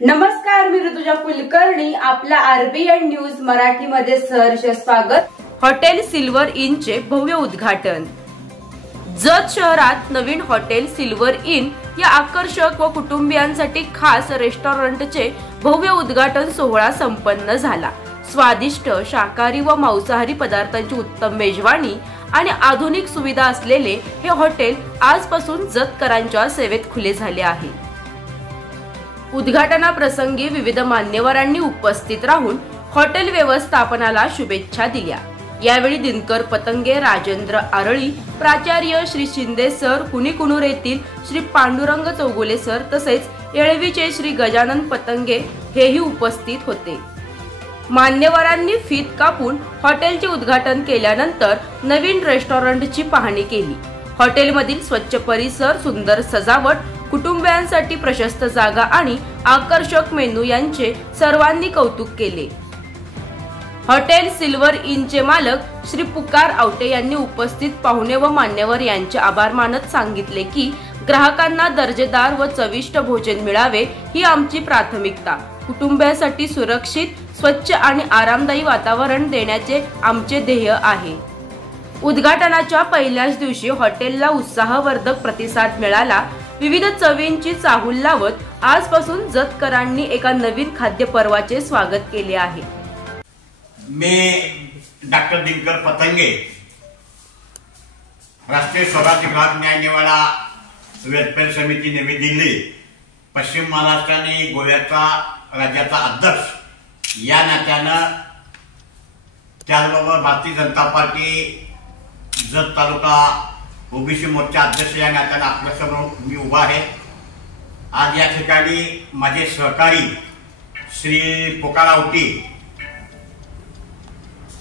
नमस्कार, मी ऋतुजा कुलकर्णी. आपल्या RBN news मराठीमध्ये सहर्ष स्वागत. हॉटेल सिल्वर इनचे भव्य उद्घाटन. जत शहरात नवीन हॉटेल सिल्वर इन या आकर्षक व कुटुंबियांसाठी खास रेस्टॉरंटचे भव्य उद्घाटन सोहळा संपन्न झाला. स्वादिष्ट शाकाहारी व मांसाहारी पदार्थांची उत्तम मेजवानी आणि आधुनिक सुविधा असलेले हे हॉटेल आजपासून जतकरांच्या सेवेत खुले झाले आहे. उद्घाटनाप्रसंगी विविध मान्यवरांनी उपस्थित राहून हॉटेल व्यवस्थापनाला शुभेच्छा दिल्या. यावेळी दिनकर पतंगे, राजेंद्र आरळी, प्राचार्य श्री शिंदे सर, कुणीकुणूर येथील श्री पांडुरंग चौगुले सर तसेच येळवीचे श्री गजानन पतंगे हेही उपस्थित होते. मान्यवरांनी फीत कापून हॉटेलचे उद्घाटन केल्यानंतर नवीन रेस्टॉरंटची पाहणी केली. हॉटेलमधील स्वच्छ परिसर, सुंदर सजावट, कुटुंबियांसाठी प्रशस्त जागा आणि आकर्षक मेनू यांचे सर्वांनी कौतुक केले. हॉटेल सिल्वर इनचे मालक श्री पुकार आवटे यांनी उपस्थित पाहुणे व मान्यवर यांचे आभार मानत सांगितले की ग्राहकांना दर्जेदार व चविष्ट भोजन मिळावे ही आमची प्राथमिकता. कुटुंबियांसाठी सुरक्षित, स्वच्छ आणि आरामदायी वातावरण देण्याचे आमचे ध्येय आहे. उद्घाटनाच्या पहिल्याच दिवशी हॉटेलला उत्साहवर्धक प्रतिसाद मिळाला. विविध चवींची चाहूल लावत आजपासून जतकरांनी एका नवीन खाद्य पर्वाचे स्वागत केले आहे. मी डॉक्टर दिनकर पतंगे, राष्ट्रीय स्वराज्य ग्राहक न्याय निवाडा वेलफेअर समिती नवी दिल्ली, पश्चिम महाराष्ट्र आणि गोव्याचा राज्याचा अध्यक्ष या नात्यानं, त्याचबरोबर भारतीय जनता पार्टी जत तालुका ओबीसी मोर्चा अध्यक्ष या नात्यानं आपल्यासमोर मी उभा आहे. आज या ठिकाणी माझे सहकारी श्री पुकार आवटी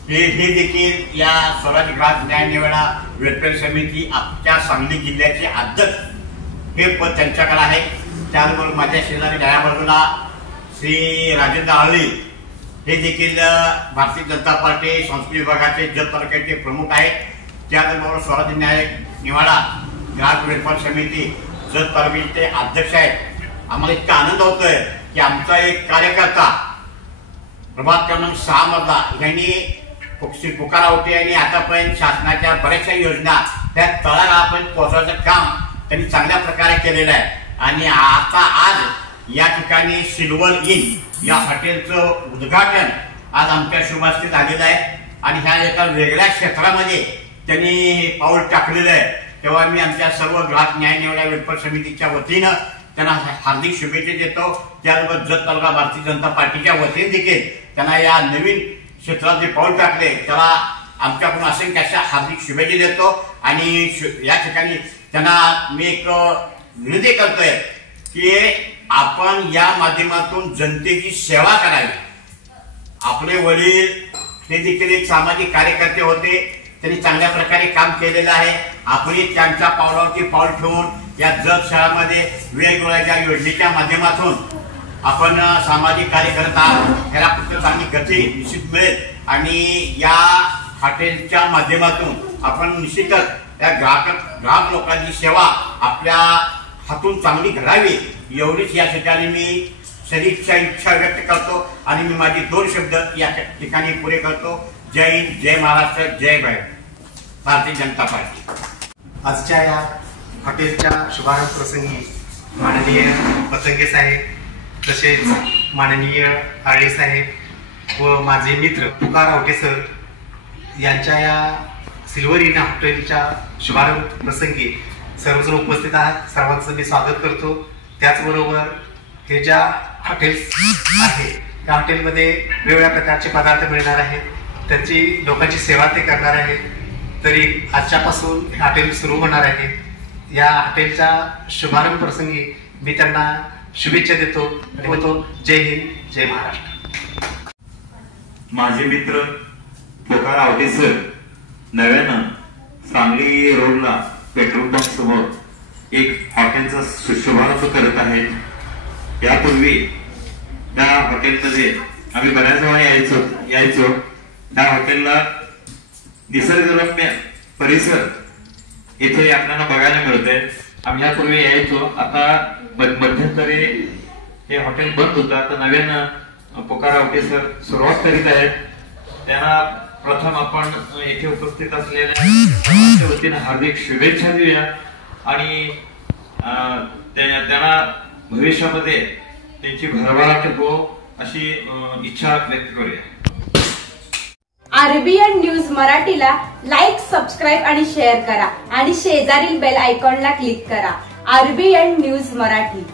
हे देखील या स्वराज्य ग्राहक न्याय निवाडा वेलफेअर समिती आमच्या सांगली जिल्ह्याचे अध्यक्ष हे पद त्यांच्याकडे आहे. त्याचबरोबर माझ्या शेजारी डाव्या बाजूला श्री राजेंद्र आरळी हे देखील भारतीय जनता पार्टी संस्कृती विभागाचे जत तालुक्याचे प्रमुख आहेत. त्याचबरोबर स्वराज्य न्याय निवाडा ग्राहक वेलफेअर समिती जत तालुक्याचे अध्यक्ष आहेत. आम्हाला इतका आनंद होतोय की आमचा एक कार्यकर्ता प्रभात क्रमांक 6 मधला यांनी श्री पुकार आवटे यांनी आतापर्यंत शासनाच्या बऱ्याचशा योजना त्या तळागाळापर्यंत पोहोचवायचं काम त्यांनी चांगल्या प्रकारे केलेलं आहे. आणि आता आज या ठिकाणी सिल्वर इन या हॉटेलचं उद्घाटन आज आमच्या शुभास्थित झालेलं आहे. आणि ह्या एका वेगळ्या क्षेत्रामध्ये त्यांनी पाऊल टाकलेलं आहे. तेव्हा मी आमच्या सर्व ग्राहक न्याय निवाडा वेलफेअर समितीच्या वतीनं त्यांना हार्दिक शुभेच्छा देतो. त्याचबरोबर जत तालुका भारतीय जनता पार्टीच्या वतीने देखील त्यांना या नवीन क्षेत्रात जे पाऊल टाकले त्याला आमच्याकडून असंख्य अशा हार्दिक शुभेच्छा देतो. आणि या ठिकाणी त्यांना मी एक विनंती करतोय की आपण या माध्यमातून जनतेची सेवा करावी. आपले वडील ते देखील एक सामाजिक कार्यकर्ते होते. त्यांनी चांगल्या प्रकारे काम केलेलं आहे. आपणही त्यांच्या पावलावरती पाऊल ठेवून या जत शहरामध्ये वेगवेगळ्या योजनेच्या माध्यमातून आपण सामाजिक कार्य करत आहात. याला पुढे चांगली गती निश्चित मिळेल. आणि या हॉटेलच्या माध्यमातून आपण निश्चितच त्या ग्राहक लोकांची सेवा आपल्या हातून चांगली घडावी एवढीच या ठिकाणी मी सदिच्छा इच्छा व्यक्त करतो. आणि मी माझे 2 शब्द या ठिकाणी पुरे करतो. जय हिंद, जय महाराष्ट्र, जय भारतीय जनता पार्टी. आजच्या या हॉटेलच्या शुभारंभ प्रसंगी माननीय पतंगे साहेब, तसेच माननीय आरळी साहेब व माझे मित्र पुकार आवटे सर यांच्या या सिल्वर इन हॉटेलच्या शुभारंभ प्रसंगी सर्वजण उपस्थित आहात. सर्वांचं मी स्वागत करतो. त्याचबरोबर हे ज्या हॉटेल्स आहे त्या हॉटेलमध्ये वेगवेगळ्या प्रकारचे पदार्थ मिळणार आहेत. त्यांची लोकांची सेवा ते करणार आहेत. तरी आजच्यापासून हे हॉटेल सुरू होणार आहे. या हॉटेलच्या शुभारंभ प्रसंगी मी त्यांना शुभेच्छा देतो. जय हिंद, जय महाराष्ट्र. माझे मित्र पुकार आवटे सर नव्यानं सांगली रोडला पेट्रोल पंप समोर एक हॉटेलचा शुभारंभ करत आहेत. यापूर्वी त्या हॉटेलमध्ये आम्ही बऱ्याच वेळा यायचो. त्या हॉटेलला निसर्गरम्य परिसर इथे आपल्याला बघायला मिळतोय. आम्ही यापूर्वी यायचो. आता मध्यंतरी हे हॉटेल बंद होतं, आता नव्यानं पुकार आवटे सर सुरुवात करीत आहेत. त्यांना प्रथम आपण येथे उपस्थित असलेल्या वतीने हार्दिक शुभेच्छा देऊया आणि त्यांना भविष्यामध्ये त्यांची भरभराट हो अशी इच्छा व्यक्त करूया. आरबीएन न्यूज मराठीला लाईक, सबस्क्राईब आणि शेअर करा आणि शेजारील बेल आयकॉनला क्लिक करा. RBN news Marathi.